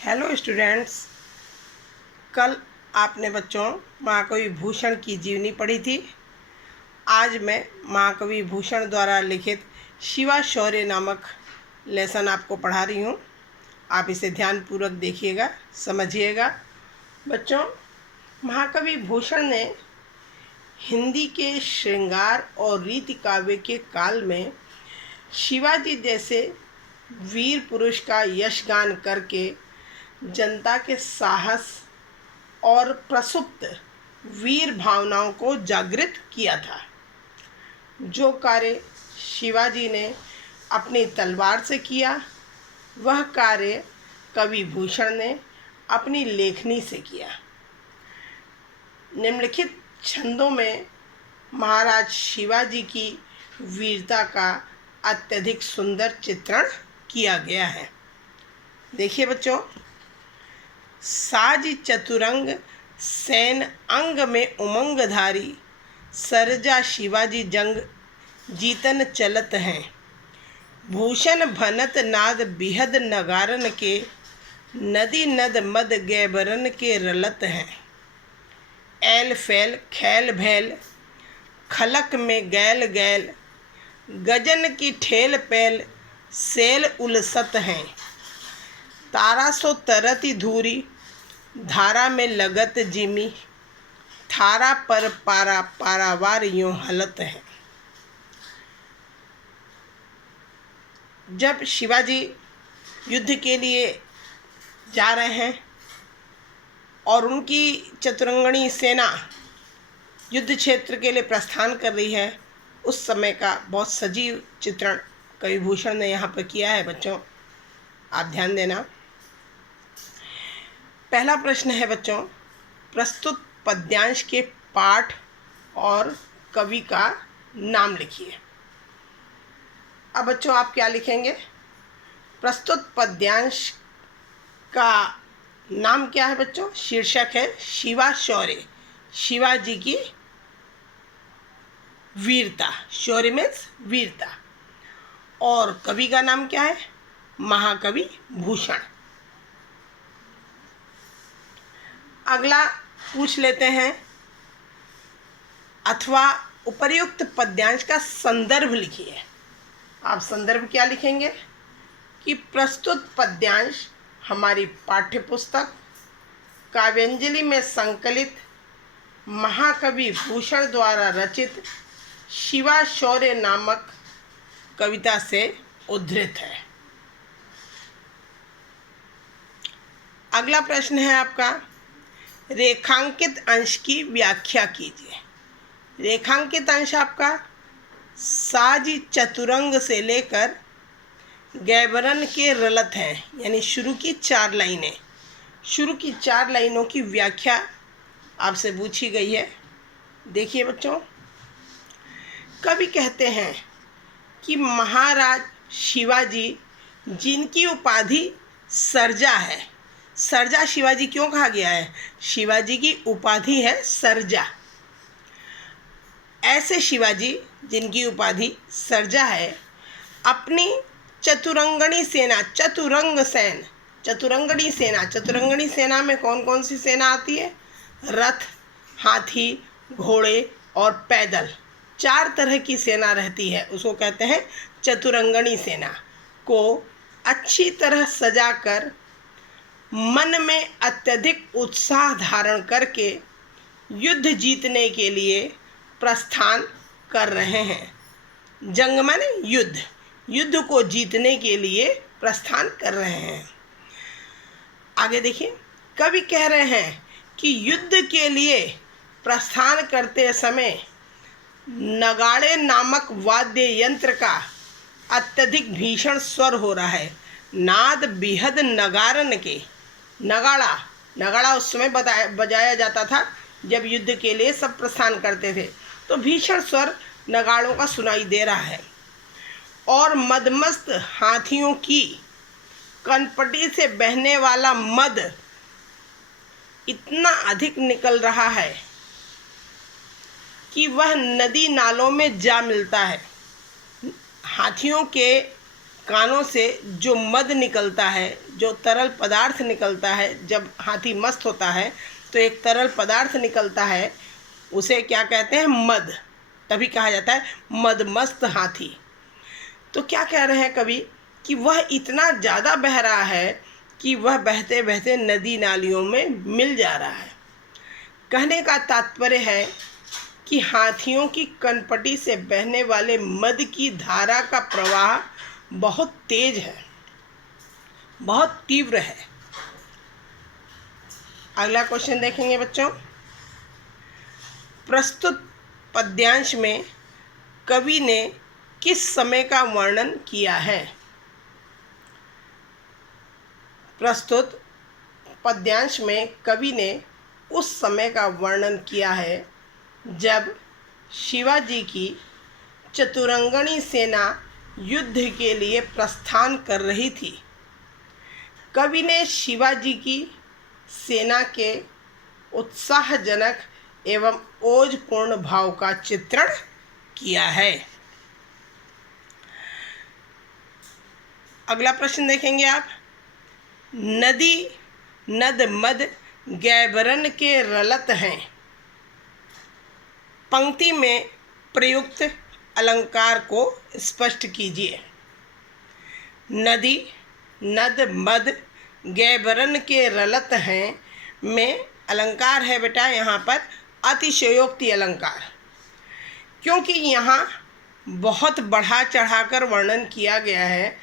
Hello students, कल आपने बच्चों महाकवि भूषण की जीवनी पढ़ी थी। आज मैं महाकवि भूषण द्वारा लिखित शिवा शौर्य नामक लेसन आपको पढ़ा रही हूँ। आप इसे ध्यानपूर्वक देखिएगा, समझिएगा। बच्चों, महाकवि भूषण ने हिंदी के श्रृंगार और रीति काव्य के काल में शिवाजी जैसे वीर पुरुष का यशगान करके जनता के साहस और प्रसुप्त वीर भावनाओं को जागृत किया था। जो कार्य शिवाजी ने अपनी तलवार से किया, वह कार्य कवि भूषण ने अपनी लेखनी से किया। निम्नलिखित छंदों में महाराज शिवाजी की वीरता का अत्यधिक सुंदर चित्रण किया गया है। देखिए बच्चों, साज चतुरंग सैन अंग में उमंगधारी, सरजा शिवाजी जंग जीतन चलत हैं। भूषण भनत नाद बिहद नगारन के, नदी नद मद गैबरन के रलत हैं। ऐल फैल खैल भैल खलक में गैल गैल, गजन की ठेल पैल सेल उलसत हैं। तारा सो तरती धूरी धारा में लगत जिमी, थारा पर पारा पारावार यूं हलत है। जब शिवाजी युद्ध के लिए जा रहे हैं और उनकी चतुरंगणी सेना युद्ध क्षेत्र के लिए प्रस्थान कर रही है, उस समय का बहुत सजीव चित्रण कवि भूषण ने यहाँ पर किया है। बच्चों, आप ध्यान देना। पहला प्रश्न है बच्चों, प्रस्तुत पद्यांश के पाठ और कवि का नाम लिखिए। अब बच्चों आप क्या लिखेंगे? प्रस्तुत पद्यांश का नाम क्या है बच्चों? शीर्षक है शिवा शौर्य, शिवाजी की वीरता। शौर्य मीन्स वीरता। और कवि का नाम क्या है? महाकवि भूषण। अगला पूछ लेते हैं, अथवा उपर्युक्त पद्यांश का संदर्भ लिखिए। आप संदर्भ क्या लिखेंगे कि प्रस्तुत पद्यांश हमारी पाठ्यपुस्तक काव्यांजलि में संकलित महाकवि भूषण द्वारा रचित शिवा शौर्य नामक कविता से उद्धृत है। अगला प्रश्न है आपका, रेखांकित अंश की व्याख्या कीजिए। रेखांकित अंश आपका साज चतुरंग से लेकर गैबरन के रलत हैं, यानी शुरू की 4 लाइनें। शुरू की 4 लाइनों की व्याख्या आपसे पूछी गई है। देखिए बच्चों, कवि कहते हैं कि महाराज शिवाजी जिनकी उपाधि सरजा है। सरजा शिवाजी क्यों कहा गया है? शिवाजी की उपाधि है सरजा। ऐसे शिवाजी जिनकी उपाधि सरजा है, अपनी चतुरंगणी सेना, चतुरंग सैन, चतुरंगणी सेना, चतुरंगणी सेना में कौन कौन सी सेना आती है? रथ, हाथी, घोड़े और पैदल, 4 तरह की सेना रहती है। उसको कहते हैं चतुरंगणी सेना। को अच्छी तरह सजाकर मन में अत्यधिक उत्साह धारण करके युद्ध जीतने के लिए प्रस्थान कर रहे हैं। जंग माने युद्ध, युद्ध को जीतने के लिए प्रस्थान कर रहे हैं। आगे देखिए, कवि कह रहे हैं कि युद्ध के लिए प्रस्थान करते समय नगाड़े नामक वाद्य यंत्र का अत्यधिक भीषण स्वर हो रहा है। नाद बिहद नगारन के, नगाड़ा, नगाड़ा उस समय बजाया जाता था जब युद्ध के लिए सब प्रस्थान करते थे, तो भीषण स्वर नगाड़ों का सुनाई दे रहा है। और मदमस्त हाथियों की कनपटी से बहने वाला मद इतना अधिक निकल रहा है कि वह नदी नालों में जा मिलता है। हाथियों के कानों से जो मद निकलता है, जो तरल पदार्थ निकलता है, जब हाथी मस्त होता है तो एक तरल पदार्थ निकलता है, उसे क्या कहते हैं? मद। तभी कहा जाता है मदमस्त हाथी। तो क्या कह रहे हैं कवि कि वह इतना ज़्यादा बह रहा है कि वह बहते बहते नदी नालियों में मिल जा रहा है। कहने का तात्पर्य है कि हाथियों की कनपटी से बहने वाले मद की धारा का प्रवाह बहुत तेज है, बहुत तीव्र है। अगला क्वेश्चन देखेंगे बच्चों। प्रस्तुत पद्यांश में कवि ने किस समय का वर्णन किया है? प्रस्तुत पद्यांश में कवि ने उस समय का वर्णन किया है जब शिवाजी की चतुरंगनी सेना युद्ध के लिए प्रस्थान कर रही थी। कवि ने शिवाजी की सेना के उत्साहजनक एवं ओजपूर्ण भाव का चित्रण किया है। अगला प्रश्न देखेंगे आप। नदी नद मद गैबरन के रलत हैं, पंक्ति में प्रयुक्त अलंकार को स्पष्ट कीजिए। नदी नद मद गैबरन के रलत हैं में अलंकार है बेटा यहाँ पर अतिशयोक्ति अलंकार, क्योंकि यहाँ बहुत बढ़ा चढ़ाकर वर्णन किया गया है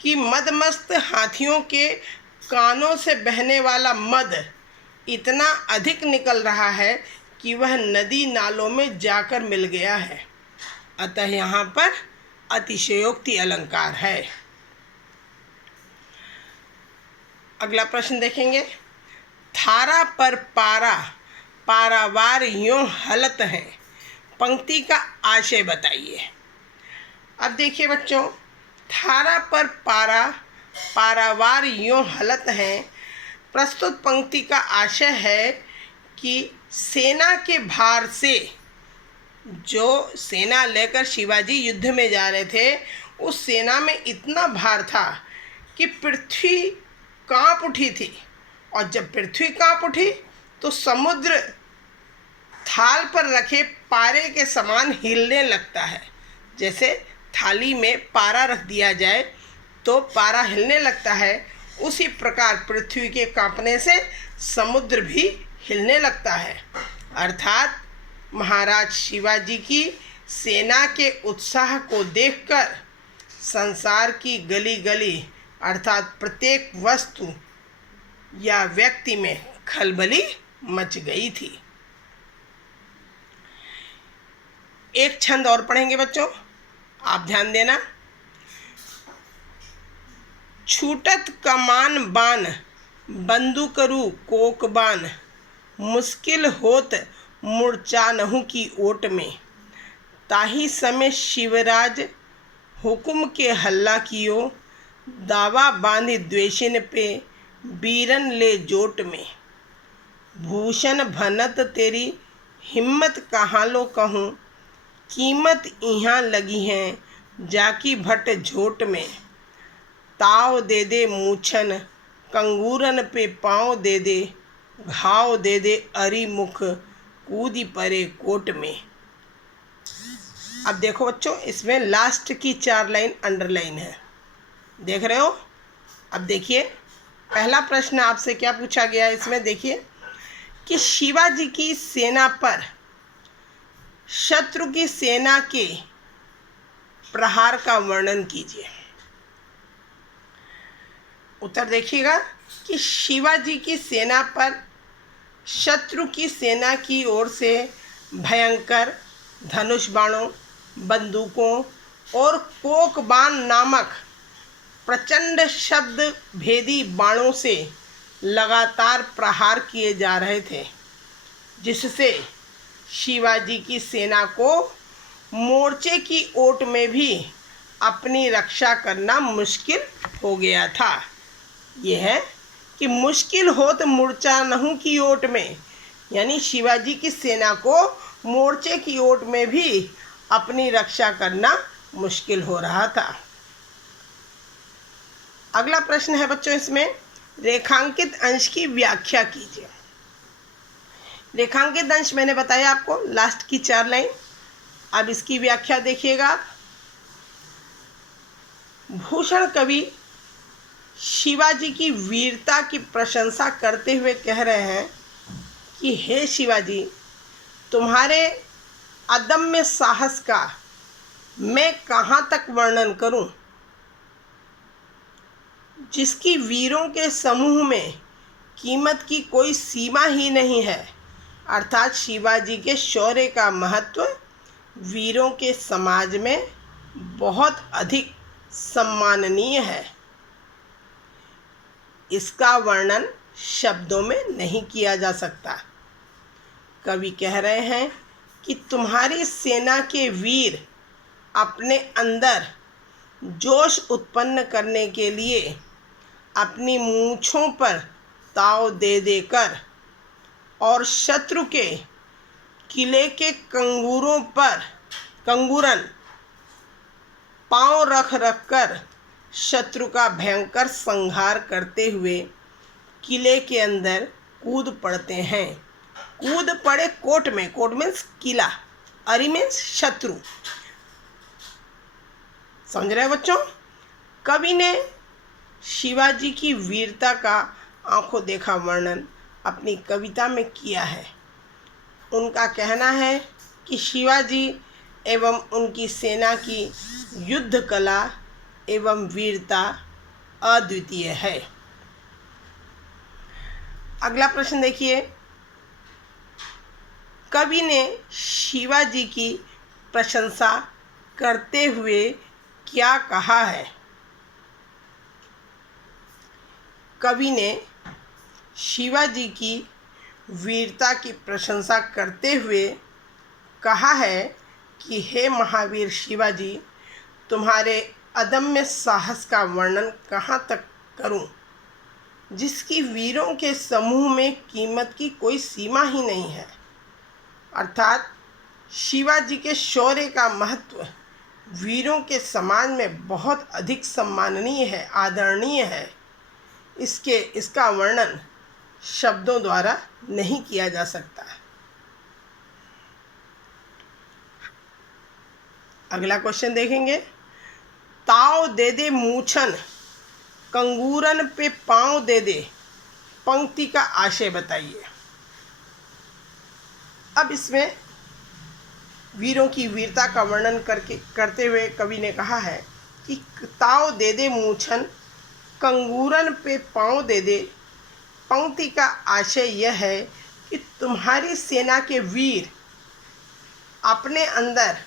कि मदमस्त हाथियों के कानों से बहने वाला मद इतना अधिक निकल रहा है कि वह नदी नालों में जाकर मिल गया है। अतः यहाँ पर अतिशयोक्ति अलंकार है। अगला प्रश्न देखेंगे। थारा पर पारा पारावार यों हलत है, पंक्ति का आशय बताइए। अब देखिए बच्चों, थारा पर पारा पारावार यों हलत हैं, प्रस्तुत पंक्ति का आशय है कि सेना के भार से, जो सेना लेकर शिवाजी युद्ध में जा रहे थे, उस सेना में इतना भार था कि पृथ्वी कांप उठी थी। और जब पृथ्वी कांप उठी तो समुद्र थाल पर रखे पारे के समान हिलने लगता है। जैसे थाली में पारा रख दिया जाए तो पारा हिलने लगता है, उसी प्रकार पृथ्वी के कांपने से समुद्र भी हिलने लगता है। अर्थात महाराज शिवाजी की सेना के उत्साह को देखकर संसार की गली गली अर्थात प्रत्येक वस्तु या व्यक्ति में खलबली मच गई थी। एक छंद और पढ़ेंगे बच्चों, आप ध्यान देना। छूटत कमान बान बंदूकरू कोक बान, मुश्किल होत मूर्छानहु की ओट में, ताही समय शिवराज हुकुम के हल्ला कियो, दावा बांधी द्वेषिन पे बीरन ले जोट में, भूषण भनत तेरी हिम्मत कहाँ लो कहूँ, कीमत इहाँ लगी है जाकी भट झोट में, ताव दे दे मूछन कंगूरन पे पाँव दे दे, घाव दे दे अरी मुख कूदी परे कोट में। अब देखो बच्चों, इसमें लास्ट की 4 लाइन अंडरलाइन है, देख रहे हो। अब देखिए, पहला प्रश्न आपसे क्या पूछा गया है इसमें, देखिए कि शिवाजी की सेना पर शत्रु की सेना के प्रहार का वर्णन कीजिए। उत्तर देखिएगा कि शिवाजी की सेना पर शत्रु की सेना की ओर से भयंकर धनुष बाणों, बंदूकों और कोक बाण नामक प्रचंड शब्द भेदी बाणों से लगातार प्रहार किए जा रहे थे, जिससे शिवाजी की सेना को मोर्चे की ओट में भी अपनी रक्षा करना मुश्किल हो गया था। यह है कि मुश्किल होत मूर्छानहु की ओट में, यानी शिवाजी की सेना को मोर्चे की ओट में भी अपनी रक्षा करना मुश्किल हो रहा था। अगला प्रश्न है बच्चों, इसमें रेखांकित अंश की व्याख्या कीजिए। रेखांकित अंश मैंने बताया आपको, लास्ट की 4 लाइन। अब इसकी व्याख्या देखिएगा आप। भूषण कवि शिवाजी की वीरता की प्रशंसा करते हुए कह रहे हैं कि हे शिवाजी, तुम्हारे अदम्य साहस का मैं कहाँ तक वर्णन करूं, जिसकी वीरों के समूह में कीमत की कोई सीमा ही नहीं है। अर्थात शिवाजी के शौर्य का महत्व वीरों के समाज में बहुत अधिक सम्माननीय है। इसका वर्णन शब्दों में नहीं किया जा सकता। कवि कह रहे हैं कि तुम्हारी सेना के वीर अपने अंदर जोश उत्पन्न करने के लिए अपनी मूंछों पर ताव दे देकर और शत्रु के किले के कंगूरन पांव रख रख कर शत्रु का भयंकर संहार करते हुए किले के अंदर कूद पड़ते हैं। कूद पड़े कोट में, कोट मीन्स किला, अरि मीन्स शत्रु। समझ रहे हैं बच्चों? कवि ने शिवाजी की वीरता का आंखों देखा वर्णन अपनी कविता में किया है। उनका कहना है कि शिवाजी एवं उनकी सेना की युद्ध कला एवं वीरता अद्वितीय है। अगला प्रश्न देखिए, कवि ने शिवाजी की प्रशंसा करते हुए क्या कहा है? कवि ने शिवाजी की वीरता की प्रशंसा करते हुए कहा है कि हे महावीर शिवाजी, तुम्हारे अदम्य साहस का वर्णन कहाँ तक करूं, जिसकी वीरों के समूह में कीमत की कोई सीमा ही नहीं है। अर्थात शिवाजी के शौर्य का महत्व वीरों के समाज में बहुत अधिक सम्माननीय है, आदरणीय है। इसका वर्णन शब्दों द्वारा नहीं किया जा सकता। अगला क्वेश्चन देखेंगे, ताव दे दे मूछन कंगूरन पे पांव दे दे, पंक्ति का आशय बताइए। अब इसमें वीरों की वीरता का वर्णन करते हुए कवि ने कहा है कि ताव दे दे मूछन कंगूरन पे पांव दे दे। पंक्ति का आशय यह है कि तुम्हारी सेना के वीर अपने अंदर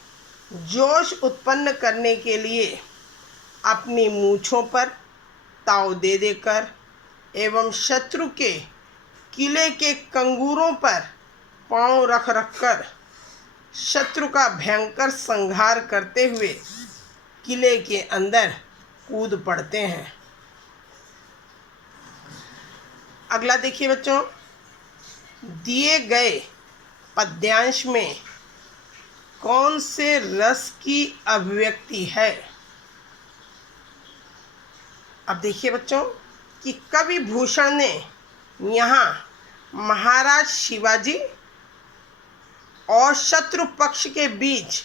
जोश उत्पन्न करने के लिए अपनी मूंछों पर ताव दे देकर एवं शत्रु के किले के कंगूरों पर पांव रख रख कर शत्रु का भयंकर संहार करते हुए किले के अंदर कूद पड़ते हैं। अगला देखिए बच्चों, दिए गए पद्यांश में कौन से रस की अभिव्यक्ति है? अब देखिए बच्चों कि कवि भूषण ने यहाँ महाराज शिवाजी और शत्रु पक्ष के बीच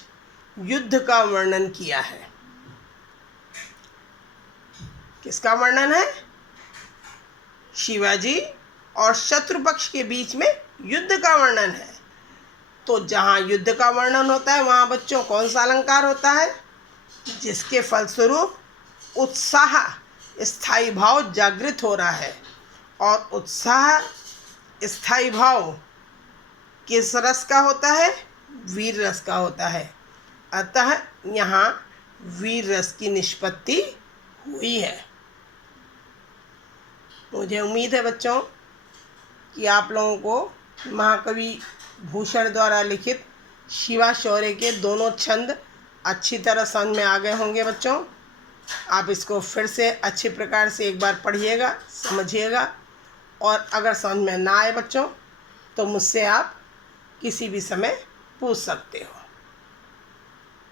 युद्ध का वर्णन किया है। किसका वर्णन है? शिवाजी और शत्रु पक्ष के बीच में युद्ध का वर्णन है। तो जहाँ युद्ध का वर्णन होता है वहाँ बच्चों कौन सा अलंकार होता है? जिसके फलस्वरूप उत्साह, स्थायी भाव जागृत हो रहा है। और उत्साह, स्थायी भाव किस रस का होता है? वीर रस का होता है। अतः यहाँ वीर रस की निष्पत्ति हुई है। मुझे उम्मीद है बच्चों कि आप लोगों को महाकवि भूषण द्वारा लिखित शिवा शौर्य के दोनों छंद अच्छी तरह समझ में आ गए होंगे। बच्चों आप इसको फिर से अच्छी प्रकार से एक बार पढ़िएगा, समझिएगा। और अगर समझ में ना आए बच्चों तो मुझसे आप किसी भी समय पूछ सकते हो।